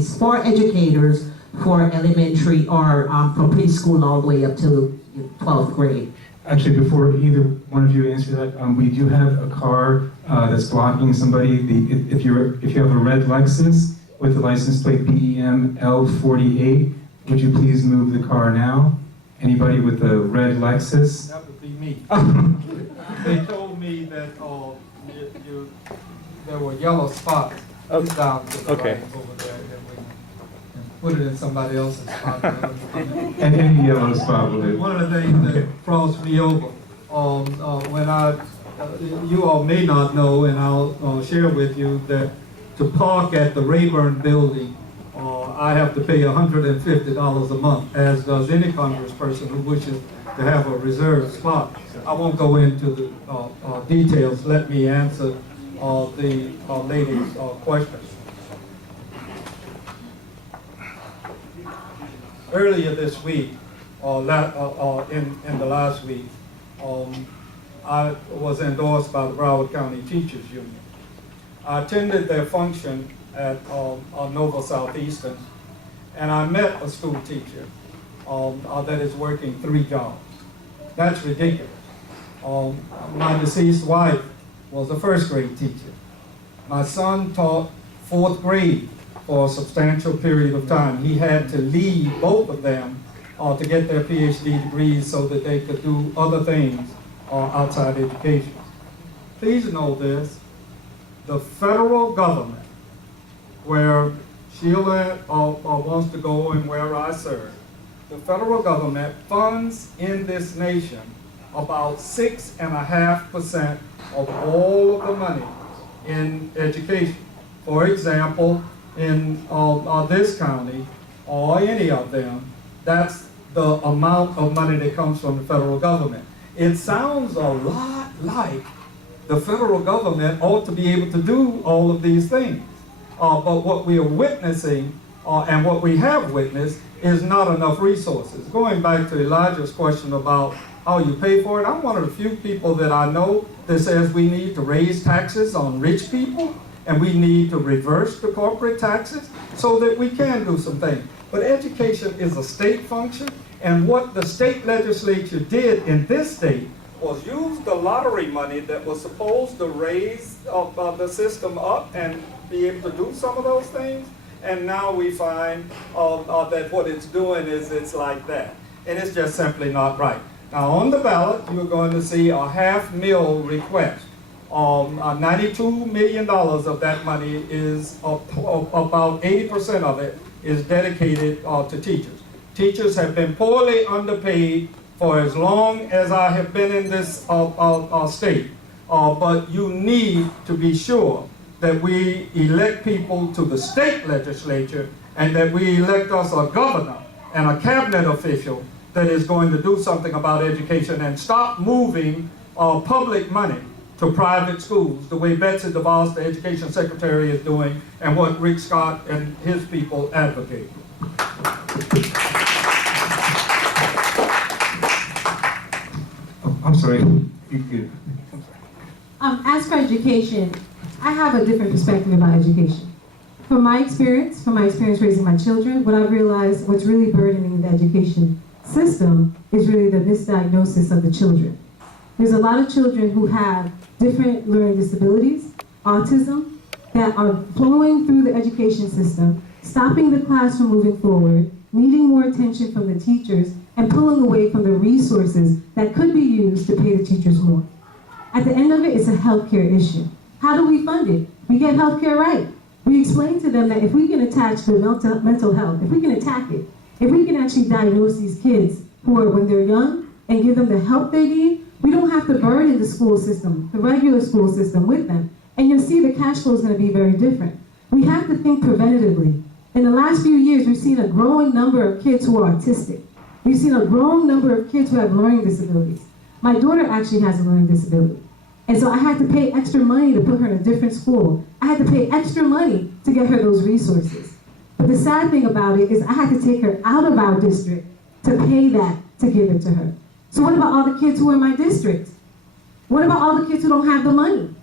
place for educators for elementary or from preschool all the way up to 12th grade? Actually, before either one of you answer that, we do have a car that's blocking somebody. If you have a red Lexus with the license plate BEM L48, would you please move the car now? Anybody with a red Lexus? That would be me. They told me that there were yellow spots down to the right over there. And put it in somebody else's spot. And any yellow spot will do. One of the things that crossed me over, when you all may not know, and I'll share with you that to park at the Rayburn building, I have to pay $150 a month, as does any congressperson who wishes to have a reserved spot. I won't go into the details. Let me answer the lady's question. Earlier this week, in the last week, I was endorsed by the Broward County Teachers Union. I attended their function at Nova Southeastern, and I met a school teacher that is working 3 jobs. That's ridiculous. My deceased wife was a first grade teacher. My son taught 4th grade for a substantial period of time. He had to leave both of them to get their PhD degrees so that they could do other things outside education. Please know this, the federal government, where Sheila wants to go and where I serve, the federal government funds in this nation about 6.5% of all of the money in education. For example, in this county, or any of them, that's the amount of money that comes from the federal government. It sounds a lot like the federal government ought to be able to do all of these things. But what we are witnessing, and what we have witnessed, is not enough resources. Going back to Elijah's question about how you pay for it, I'm one of the few people that I know that says we need to raise taxes on rich people, and we need to reverse the corporate taxes so that we can do some things. But education is a state function, and what the state legislature did in this state was use the lottery money that was supposed to raise the system up and be able to do some of those things, and now we find that what it's doing is it's like that. And it's just simply not right. Now on the ballot, you're going to see a $500,000 request. $92 million of that money is, about 80% of it is dedicated to teachers. Teachers have been poorly underpaid for as long as I have been in this state. But you need to be sure that we elect people to the state legislature and that we elect us a governor and a cabinet official that is going to do something about education and stop moving public money to private schools the way Betsy DeVos, the education secretary, is doing, and what Rick Scott and his people advocate. I'm sorry. You As for education, I have a different perspective about education. From my experience raising my children, what I've realized, what's really burdening the education system is really the misdiagnosis of the children. There's a lot of children who have different learning disabilities, autism, that are flowing through the education system, stopping the class from moving forward, needing more attention from the teachers, and pulling away from the resources that could be used to pay the teachers more. At the end of it, it's a healthcare issue. How do we fund it? We get healthcare right. We explain to them that if we can attach the mental health, if we can attack it, if we can actually diagnose these kids who are when they're young and give them the help they need, we don't have to burden the school system, the regular school system with them. And you'll see the cash flow is going to be very different. We have to think preventatively. In the last few years, we've seen a growing number of kids who are autistic. We've seen a growing number of kids who have learning disabilities. My daughter actually has a learning disability. And so I had to pay extra money to put her in a different school. I had to pay extra money to get her those resources. But the sad thing about it is I had to take her out of our district to pay that to give it to her. So what about all the kids who are in my district? What about all the kids who don't have the money?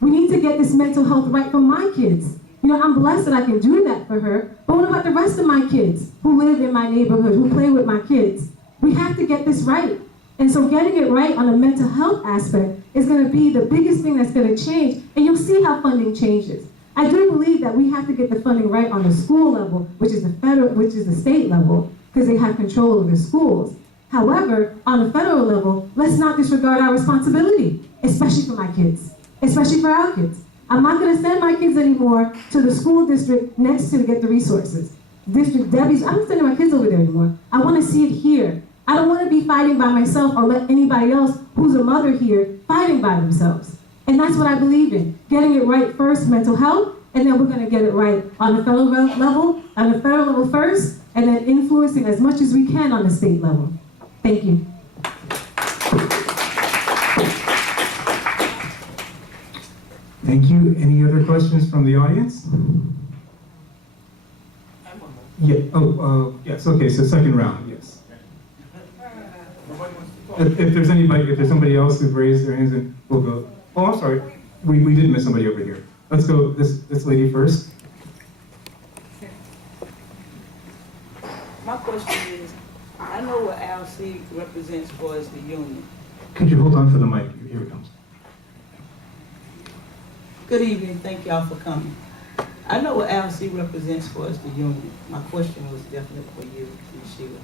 We need to get this mental health right for my kids. You know, I'm blessed that I can do that for her, but what rest of my kids who live in my neighborhood, who play with my kids. We have to get this right. And so getting it right on the mental health aspect is going to be the biggest thing that's going to change. And you'll see how funding changes. I do believe that we have to get the funding right on the school level, which is the state level, because they have control of the schools. However, on the federal level, let's not disregard our responsibility, especially for my kids, especially for our kids. I'm not going to send my kids anymore to the school district next to get the resources. District Debbie's, I'm not sending my kids over there anymore. I want to see it here. I don't want to be fighting by myself or let anybody else who's a mother here fighting by themselves. And that's what I believe in. Getting it right first, mental health, and then we're going to get it right on the federal level first, and then influencing as much as we can on the state level. Thank you. Thank you. Any other questions from the audience? Yeah. Yes. Okay. So second round. Yes. If there's somebody else who's raised their hands, and we'll go. Oh, I'm sorry. We did miss somebody over here. Let's go. This lady first. My question is, I know what ALC represents for us, the union. Could you hold on for the mic? Here it comes. Good evening, thank y'all for coming. I know what ALC represents for us, the union. My question was definitely for you, Ms. Sheila,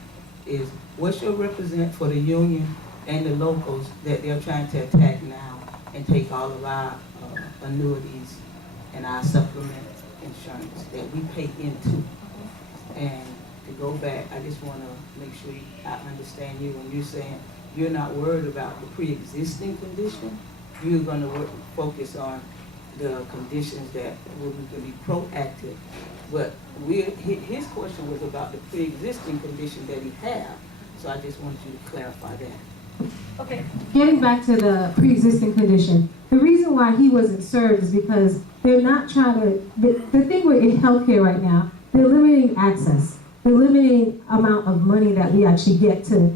is what's your represent for the union and the locals that they're trying to attack now and take all of our annuities and our supplement insurance that we pay into? And to go back, I just want to make sure I understand you when you're saying you're not worried about the pre-existing condition. You're going to focus on the conditions that we can be proactive. But his question was about the pre-existing condition that he have. So I just wanted you to clarify that. Okay. Getting back to the pre-existing condition, the reason why he wasn't served is because they're not trying to, the thing with healthcare right now, they're limiting access. They're limiting amount of money that we actually get to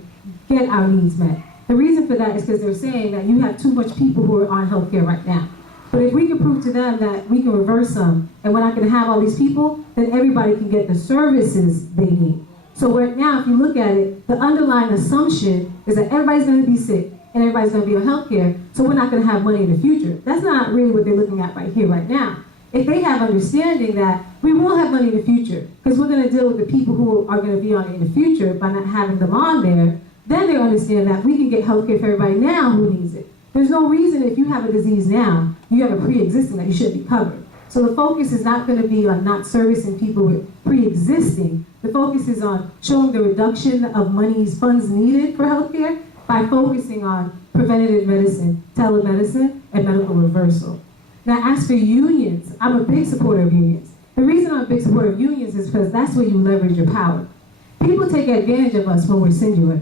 get our needs met. The reason for that is because they're saying that you have too much people who are on healthcare right now. But if we can prove to them that we can reverse them and we're not going to have all these people, then everybody can get the services they need. So right now, if you look at it, the underlying assumption is that everybody's going to be sick and everybody's going to be on healthcare, so we're not going to have money in the future. That's not really what they're looking at right here, right now. If they have understanding that we will have money in the future, because we're going to deal with the people who are going to be on it in the future by not having them on there, then they understand that we can get healthcare for everybody now who needs it. There's no reason if you have a disease now, you have a pre-existing that you should be covered. So the focus is not going to be on not servicing people with pre-existing. The focus is on showing the reduction of funds needed for healthcare by focusing on preventative medicine, telemedicine, and medical reversal. Now, as for unions, I'm a big supporter of unions. The reason I'm a big supporter of unions is because that's where you leverage your power. People take advantage of us when we're singular.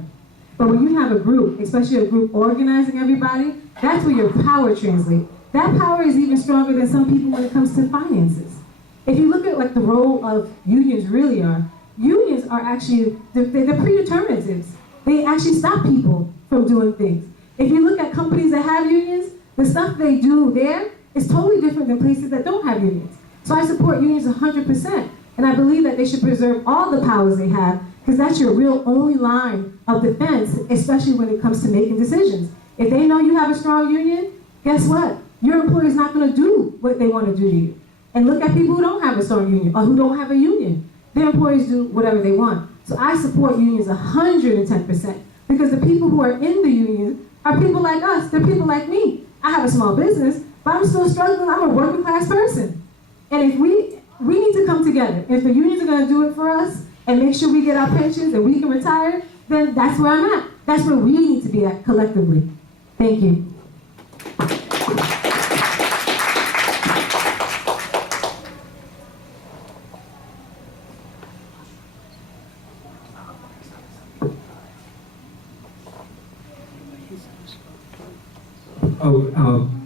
But when you have a group, especially a group organizing everybody, that's where your power translates. That power is even stronger than some people when it comes to finances. If you look at like the role of unions really are, unions are actually, they're predeterminatives. They actually stop people from doing things. If you look at companies that have unions, the stuff they do there is totally different than places that don't have unions. So I support unions 100%. And I believe that they should preserve all the powers they have, because that's your real only line of defense, especially when it comes to making decisions. If they know you have a strong union, guess what? Your employer is not going to do what they want to do to you. And look at people who don't have a strong union or who don't have a union. Their employees do whatever they want. So I support unions 110%, because the people who are in the union are people like us. They're people like me. I have a small business, but I'm still struggling. I'm a working class person. And if we need to come together. If the unions are going to do it for us and make sure we get our pensions and we can retire, then that's where I'm at. That's where we need to be at collectively. Thank you.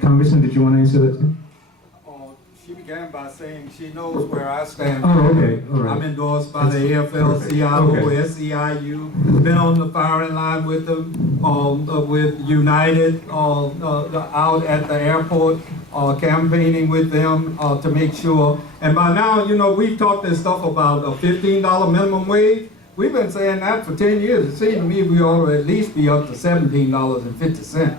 Congressman, did you want to answer that too? She began by saying she knows where I stand. Oh, okay, all right. I'm endorsed by the AFL-CIO, SEIU, been on the firing line with them, with United, out at the airport. campaigning with them to make sure. And by now, you know, we've talked this stuff about a $15 minimum wage. We've been saying that for 10 years. It seems to me we ought to at least be up to $17.50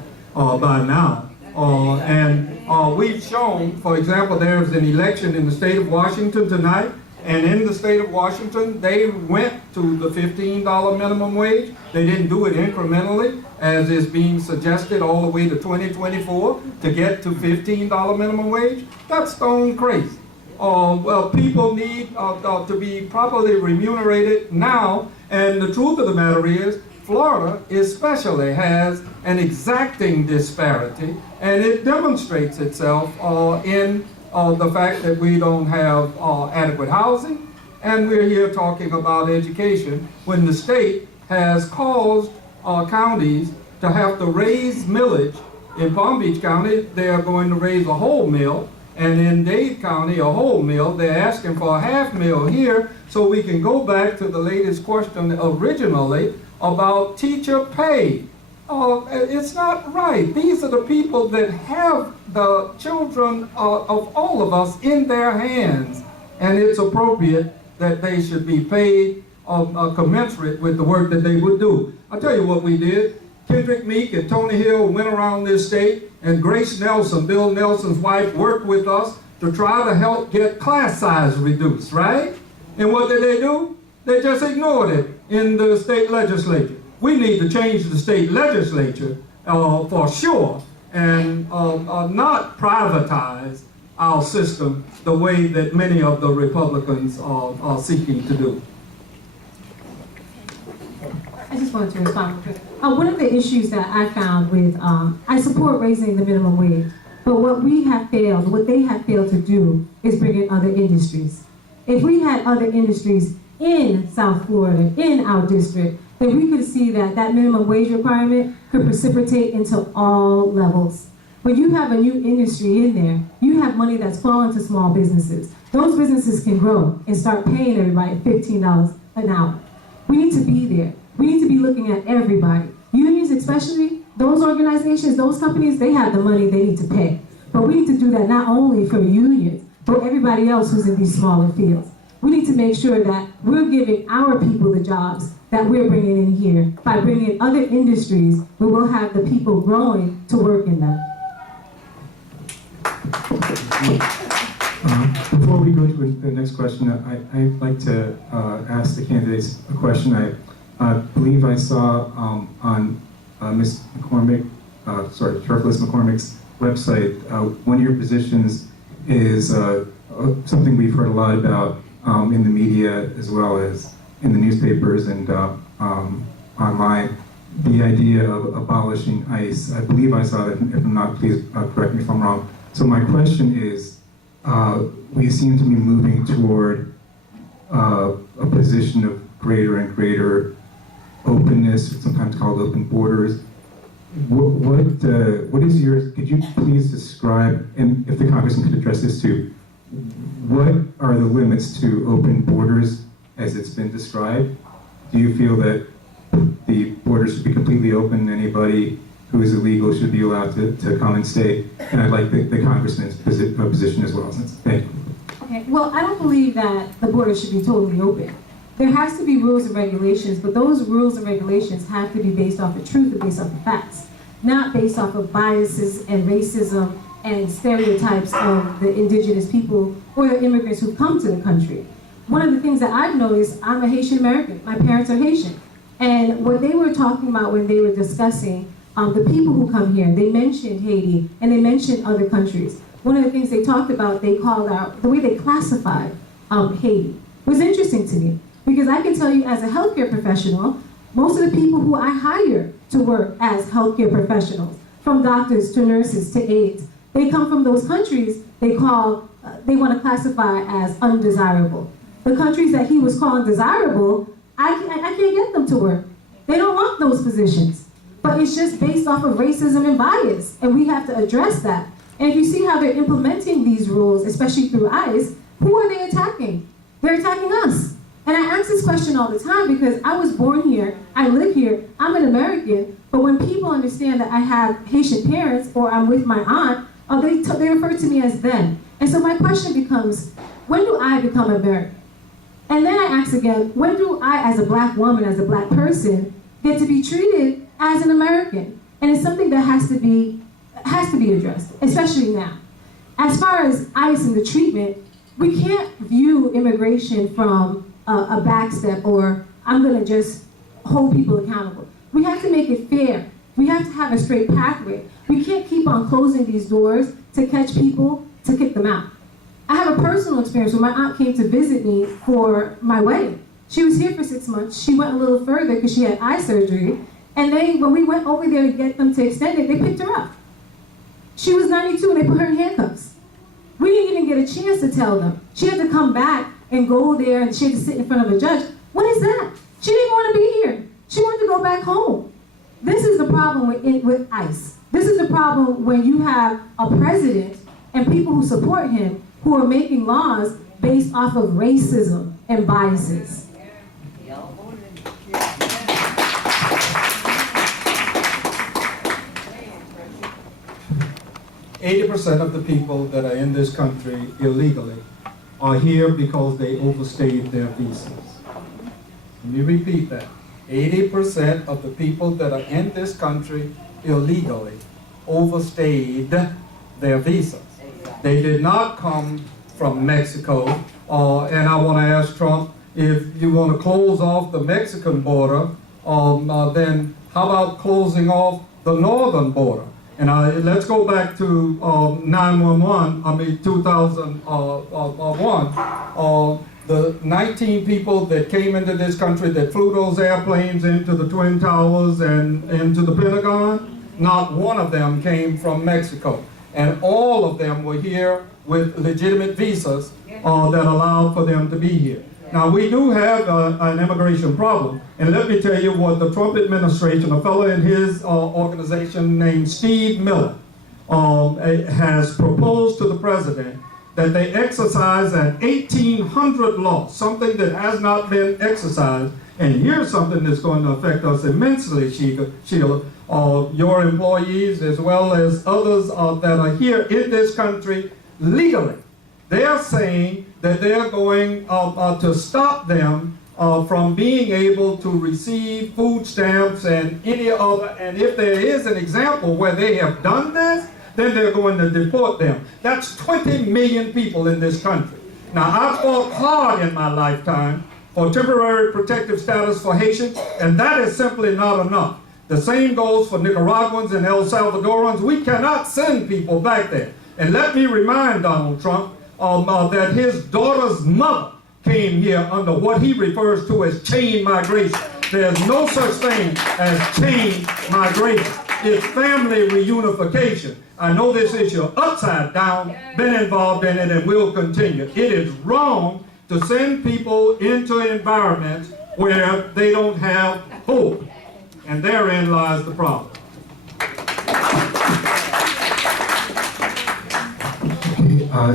by now. And we've shown, for example, there's an election in the state of Washington tonight, and in the state of Washington, they went to the $15 minimum wage. They didn't do it incrementally, as is being suggested all the way to 2024 to get to $15 minimum wage. That's stone crazy. Well, people need to be properly remunerated now, and the truth of the matter is, Florida especially has an exacting disparity, and it demonstrates itself in the fact that we don't have adequate housing, and we're here talking about education when the state has caused counties to have to raise millage. In Palm Beach County, they are going to raise a whole mill, and in Dade County, a whole mill. They're asking for a half mill here, so we can go back to the latest question originally about teacher pay. It's not right. These are the people that have the children of all of us in their hands, and it's appropriate that they should be paid commensurate with the work that they would do. I'll tell you what we did. Kendrick Meek and Tony Hill went around this state, and Grace Nelson, Bill Nelson's wife, worked with us to try to help get class size reduced, right? And what did they do? They just ignored it in the state legislature. We need to change the state legislature for sure, and not privatize our system the way that many of the Republicans are seeking to do. I just wanted to respond. One of the issues that I found with, I support raising the minimum wage, but what they have failed to do is bring in other industries. If we had other industries in South Florida, in our district, then we could see that that minimum wage requirement could precipitate into all levels. When you have a new industry in there, you have money that's falling to small businesses. Those businesses can grow and start paying everybody $15 an hour. We need to be there. We need to be looking at everybody. Unions especially, those organizations, those companies, they have the money they need to pay. But we need to do that not only for unions, but everybody else who's in these smaller fields. We need to make sure that we're giving our people the jobs that we're bringing in here by bringing in other industries where we'll have the people growing to work in them. Before we go to the next question, I'd like to ask the candidates a question. I believe I saw on Ms. McCormick, Turfless McCormick's website, one of your positions is something we've heard a lot about in the media as well as in the newspapers and online, the idea of abolishing ICE. I believe I saw that. If I'm not, please correct me if I'm wrong. So my question is, we seem to be moving toward a position of greater and greater openness, sometimes called open borders. What is yours? Could you please describe, and if the Congressman could address this too, what are the limits to open borders as it's been described? Do you feel that the borders should be completely open, anybody who is illegal should be allowed to come and stay? And I'd like the Congressman's position as well. Thank you. Okay, well, I don't believe that the border should be totally open. There has to be rules and regulations, but those rules and regulations have to be based off of truth and based off of facts, not based off of biases and racism and stereotypes of the indigenous people or the immigrants who come to the country. One of the things that I've noticed, I'm a Haitian American. My parents are Haitian. And what they were talking about when they were discussing the people who come here, they mentioned Haiti and they mentioned other countries. One of the things they talked about, they called out, the way they classified Haiti was interesting to me. Because I can tell you as a healthcare professional, most of the people who I hire to work as healthcare professionals, from doctors to nurses to aides, they come from those countries they want to classify as undesirable. The countries that he was calling desirable, I can't get them to work. They don't want those positions. But it's just based off of racism and bias, and we have to address that. And if you see how they're implementing these rules, especially through ICE, who are they attacking? They're attacking us. And I ask this question all the time because I was born here, I live here, I'm an American, but when people understand that I have Haitian parents or I'm with my aunt, They refer to me as them. And so my question becomes, when do I become American? And then I ask again, when do I, as a black woman, as a black person, get to be treated as an American? And it's something that has to be addressed, especially now. As far as ICE and the treatment, we can't view immigration from a backstep or I'm gonna just hold people accountable. We have to make it fair. We have to have a straight pathway. We can't keep on closing these doors to catch people, to kick them out. I have a personal experience when my aunt came to visit me for my wedding. She was here for 6 months. She went a little further because she had eye surgery. And when we went over there to get them to extend it, they picked her up. She was 92 and they put her in handcuffs. We didn't even get a chance to tell them. She had to come back and go there and she had to sit in front of a judge. What is that? She didn't want to be here. She wanted to go back home. This is the problem with ICE. This is the problem when you have a president and people who support him who are making laws based off of racism and biases. 80% of the people that are in this country illegally are here because they overstayed their visas. Let me repeat that. 80% of the people that are in this country illegally overstayed their visas. They did not come from Mexico. And I want to ask Trump, if you want to close off the Mexican border, then how about closing off the northern border? And let's go back to 2001. The 19 people that came into this country that flew those airplanes into the Twin Towers and into the Pentagon, not one of them came from Mexico. And all of them were here with legitimate visas that allowed for them to be here. Now, we do have an immigration problem, and let me tell you what the Trump administration, a fellow in his organization named Steve Miller, has proposed to the president that they exercise an 1800 law, something that has not been exercised. And here's something that's going to affect us immensely, Sheila, your employees as well as others that are here in this country legally. They are saying that they're going to stop them from being able to receive food stamps and any other, and if there is an example where they have done this, then they're going to deport them. That's 20 million people in this country. Now, I've fought hard in my lifetime for temporary protective status for Haitians, and that is simply not enough. The same goes for Nicaraguans and El Salvadorans. We cannot send people back there. And let me remind Donald Trump that his daughter's mother came here under what he refers to as chain migration. There's no such thing as chain migration. It's family reunification. I know this issue upside down, been involved in it, and will continue. It is wrong to send people into environments where they don't have hope. And therein lies the problem.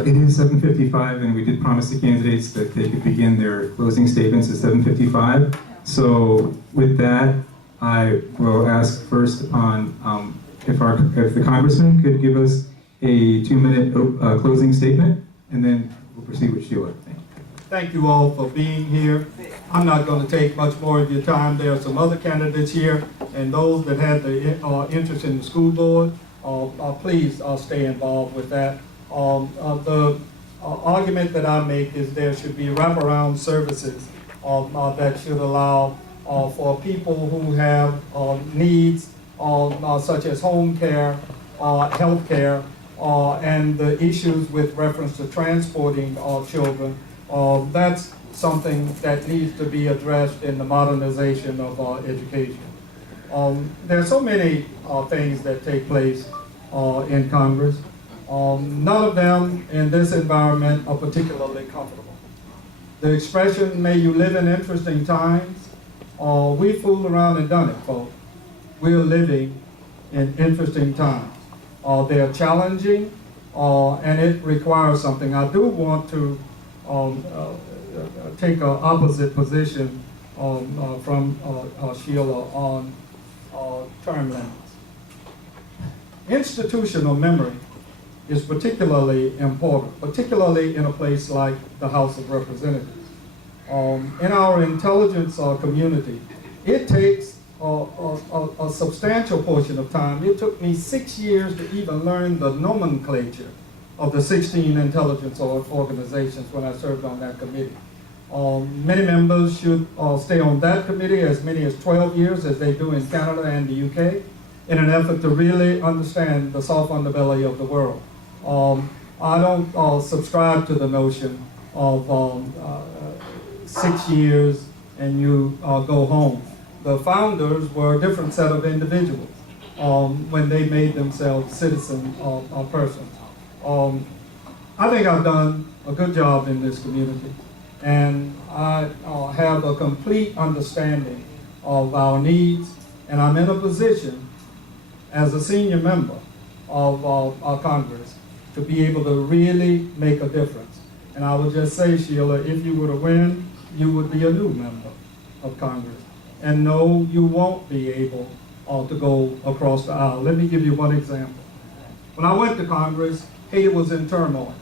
It is 7:55, and we did promise the candidates that they could begin their closing statements at 7:55. So with that, I will ask first upon if the congressman could give us a 2-minute closing statement, and then we'll proceed with Sheila. Thank you. Thank you all for being here. I'm not going to take much more of your time. There are some other candidates here, and those that had the interest in the school board, please stay involved with that. The argument that I make is there should be wraparound services that should allow for people who have needs such as home care, health care, and the issues with reference to transporting children. That's something that needs to be addressed in the modernization of education. There are so many things that take place in Congress. None of them in this environment are particularly comfortable. The expression, may you live in interesting times, we fooled around and done it, folks. We're living in interesting times. They're challenging, and it requires something. I do want to take an opposite position from Sheila on term limits. Institutional memory is particularly important, particularly in a place like the House of Representatives. In our intelligence community, it takes a substantial portion of time. It took me 6 years to even learn the nomenclature of the 16 intelligence organizations when I served on that committee. Many members should stay on that committee as many as 12 years, as they do in Canada and the UK, in an effort to really understand the soft underbelly of the world. I don't subscribe to the notion of 6 years and you go home. The founders were a different set of individuals when they made themselves citizen persons. I think I've done a good job in this community, and I have a complete understanding of our needs, and I'm in a position as a senior member of our Congress to be able to really make a difference. And I would just say, Sheila, if you were to win, you would be a new member of Congress. And no, you won't be able to go across the aisle. Let me give you one example. When I went to Congress, Haiti was in turmoil.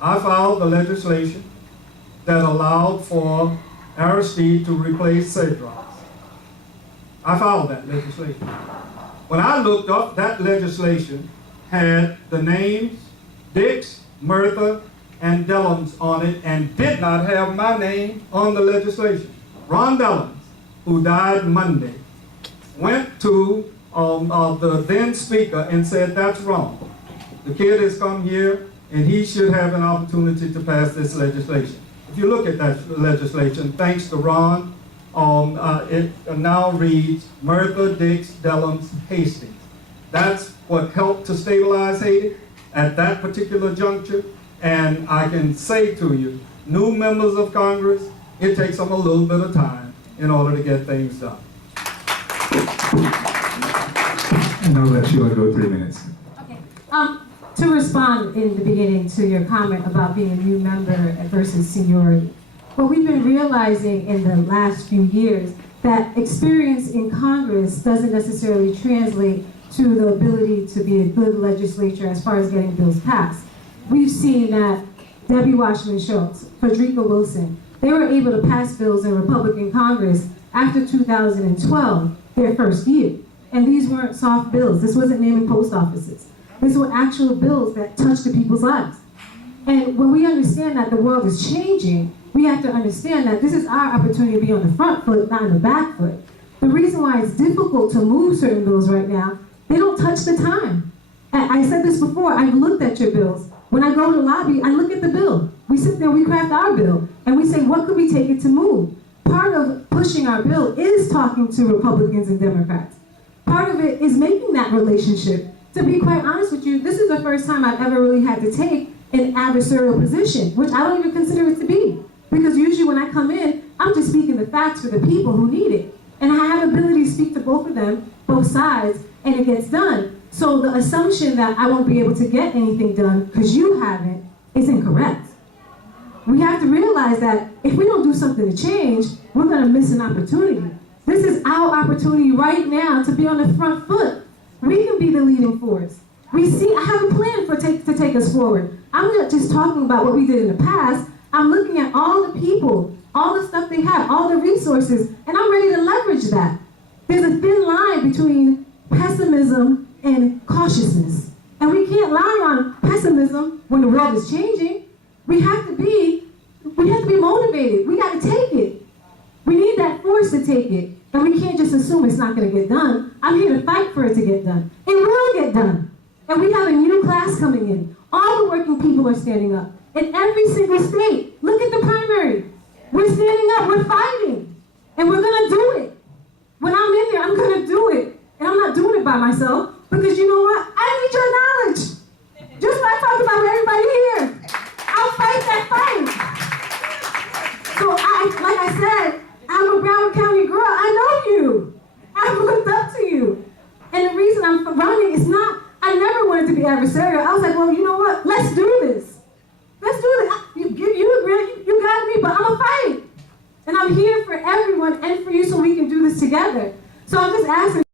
I filed the legislation that allowed for Aristide to replace Cedros. I filed that legislation. When I looked up, that legislation had the names Dix, Murtha, and Dellums on it, and did not have my name on the legislation. Ron Dellums, who died Monday, went to the then speaker and said, "That's wrong. The kid has come here and he should have an opportunity to pass this legislation." If you look at that legislation, thanks to Ron, it now reads Murtha, Dix, Dellums, Hastings. That's what helped to stabilize Haiti at that particular juncture. And I can say to you, new members of Congress, it takes them a little bit of time in order to get things done. And I'll let Sheila go 3 minutes. Okay. To respond in the beginning to your comment about being a new member versus seniority, what we've been realizing in the last few years that experience in Congress doesn't necessarily translate to the ability to be a good legislature as far as getting bills passed. We've seen that Debbie Washington Schultz, Frederica Wilson, they were able to pass bills in Republican Congress after 2012, their first year. And these weren't soft bills. This wasn't naming post offices. These were actual bills that touched the people's lives. And when we understand that the world is changing, we have to understand that this is our opportunity to be on the front foot, not on the back foot. The reason why it's difficult to move certain bills right now, they don't touch the time. And I said this before, I've looked at your bills. When I go to the lobby, I look at the bill. We sit there, we craft our bill, and we say, what could we take it to move? Part of pushing our bill is talking to Republicans and Democrats. Part of it is making that relationship. To be quite honest with you, this is the first time I've ever really had to take an adversarial position, which I don't even consider it to be. Because usually when I come in, I'm just speaking the facts for the people who need it. And I have ability to speak to both of them, both sides, and it gets done. So the assumption that I won't be able to get anything done because you haven't is incorrect. We have to realize that if we don't do something to change, we're going to miss an opportunity. This is our opportunity right now to be on the front foot. We can be the leading force. I have a plan to take us forward. I'm not just talking about what we did in the past. I'm looking at all the people, all the stuff they have, all the resources, and I'm ready to leverage that. There's a thin line between pessimism and cautiousness. And we can't lie on pessimism when the world is changing. We have to be motivated. We got to take it. We need that force to take it. And we can't just assume it's not going to get done. I'm here to fight for it to get done. It will get done. And we have a new class coming in. All the working people are standing up. In every single state, look at the primary. We're standing up, we're fighting. And we're going to do it. When I'm in there, I'm going to do it. And I'm not doing it by myself. Because you know what? I need your knowledge. Just like I talked about with everybody here. I'll fight that fight. So like I said, I'm a Broward County girl. I know you. I've looked up to you. And the reason I'm running is not, I never wanted to be adversarial. I was like, well, you know what? Let's do this. Let's do this. You got me, but I'm a fight. And I'm here for everyone and for you so we can do this together. So I'm just asking.